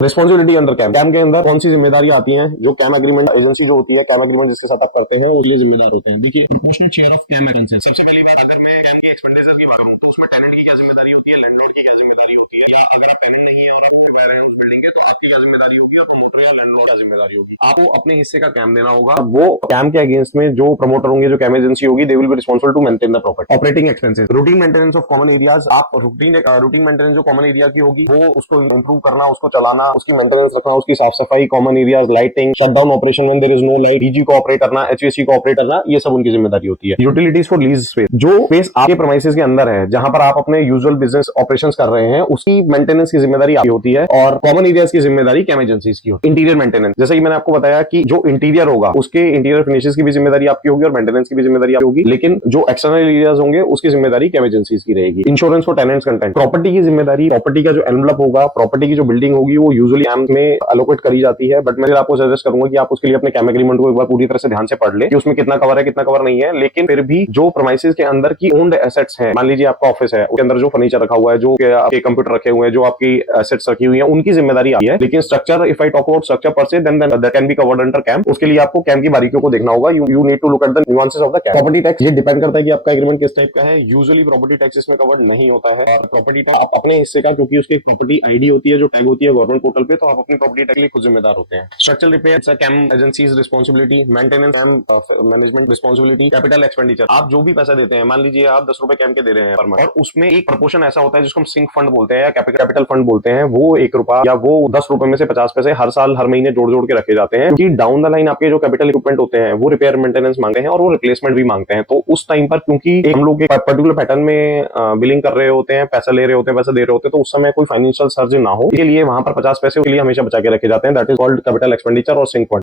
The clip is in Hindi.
रिस्पॉन्सिबिलिटी अंडर कैम कैम के अंदर कौन सी जिम्मेदारी आती है? जो कैम एग्रीमेंट एजेंसी जो होती है, कैम एग्रीमेंट जिसके साथ आप करते हैं, उसके लिए जिम्मेदार होते हैं। देखिए, proportional share of CAM consent. सबसे पहली बात, अगर मैं कैम की एक्सपेंडिचर की बात करूं तो उसमें टेनेंट की क्या जिम्मेदारी होती है, लैंडलॉर्ड की क्या जिम्मेदारी होती है, या अगर आप टेनेंट नहीं है और आप रिपेयर हैं उस बिल्डिंग के, तो आपकी क्या जिम्मेदारी होगी, और प्रमोटर या लैंडलॉर्ड क्या जिम्मेदारी होगी। आपको अपने हिस्से का कैम देना होगा। वो कैम के अगेंस्ट में जो प्रमोटर होंगे, जो कैम एजेंसी होगी, they will be responsible to maintain the property. Operating expenses, routine maintenance of common areas. आप रूटीन मेंटेनेंस जो कॉमन एरिया की होगी, वो उसको इंप्रूव करना, उसको चलाना, उसकी मेंटेनेंस रखना, उसकी साफ सफाई, common areas, lighting, shutdown operation when there is no light, DG को ऑपरेट करना, एचवीएसी को ऑपरेट करना, ये सब उनकी जिम्मेदारी होती है। यूटिलिटीज फॉर लीज स्पेस, जो स्पेस आपके प्रेमाइसेस के अंदर है, जहां पर आप अपने यूजुअल बिजनेस ऑपरेशंस कर रहे हैं, उसकी मेंटेनेंस की जिम्मेदारी आपकी होती है, और कॉमन एरियाज की जिम्मेदारी कैम एजेंसीज की होती है। इंटीरियर मेंटेनेंस, जैसे कि मैंने आपको बताया कि जो इंटीरियर होगा उसके इंटीरियर फिनिशेस की भी जिम्मेदारी आपकी होगी और मेंटेनेंस की भी जिम्मेदारी आपकी होगी, लेकिन जो एक्सटर्नल एरियाज होंगे उसकी जिम्मेदारी कैम एजेंसीज की रहेगी। Insurance for tenants content, property की जिम्मेदारी, प्रॉपर्टी का जो एनवलप होगा, प्रॉपर्टी की जो बिल्डिंग होगी, वो यूजुअली कैम में एलोकेट करी जाती है, बट मैं आपको सजेस्ट करूंगा कि आप उसके लिए अपने कैम एग्रीमेंट को एक बार पूरी तरह से ध्यान से पढ़ ले कि उसमें कितना कवर है, कितना कवर नहीं है। लेकिन फिर भी जो प्रेमाइसेस के अंदर की ओन्ड एसेट्स हैं, मान लीजिए आपका ऑफिस है, उसके अंदर जो फर्नीचर रखा हुआ है, जो आपके कंप्यूटर रखे हुए हैं, जो आपकी एसेट्स रखी हुई है, उनकी जिम्मेदारी आती है। लेकिन structure, if I talk about structure per se, then that can be covered under CAM. उसके लिए आपको कैम की बारीकियों को देखना होगा। You need to look at the nuances of the CAM. Property tax, ये डिपेंड करता है कि आपका एग्रीमेंट किस टाइप का है। यूजुअली प्रॉपर्टी टैक्स इसमें कवर नहीं होता है, और प्रॉपर्टी टैक्स आप अपने हिस्से का, क्योंकि उसकी प्रॉपर्टी आईडी होती है, जो टैग होती है गवर्नमेंट पोर्टल पे, तो आप अपनी प्रॉपर्टी टैक्स के लिए खुद जिम्मेदार होते हैं। Structural repair, CAM agencies responsibility, maintenance CAM management responsibility, capital expenditure, आप जो भी पैसा देते हैं, मान लीजिए आप 10 रुपए कैम के दे रहे हैं पर मंथ, और उसमें एक प्रपोर्शन ऐसा होता है जिसको हम सिंक फंड बोलते हैं या कैपिटल फंड बोलते हैं, वो 1 रुपया या वो 10 रुपए में से 50 पैसे हर साल हर महीने जोड़ जोड़ के रखे जाते हैं, क्योंकि डाउन द लाइन आपके जो कैपिटल इक्विपमेंट होते हैं वो रिपेयर मेंटेनेंस मांगते हैं और वो रिप्लेसमेंट भी मांगते हैं। तो उस टाइम पर क्योंकि हम लोग एक पर्टिकुलर पैटर्न में बिलिंग कर रहे होते हैं, पैसा ले रहे होते हैं, पैसा दे रहे होते हैं, तो उस समय कोई फाइनेंशियल सर्ज ना हो, इसके लिए वहां पर 50 पैसे के लिए हमेशा बचा के रखे जाते हैं। That is called capital expenditure और सिंक फंड।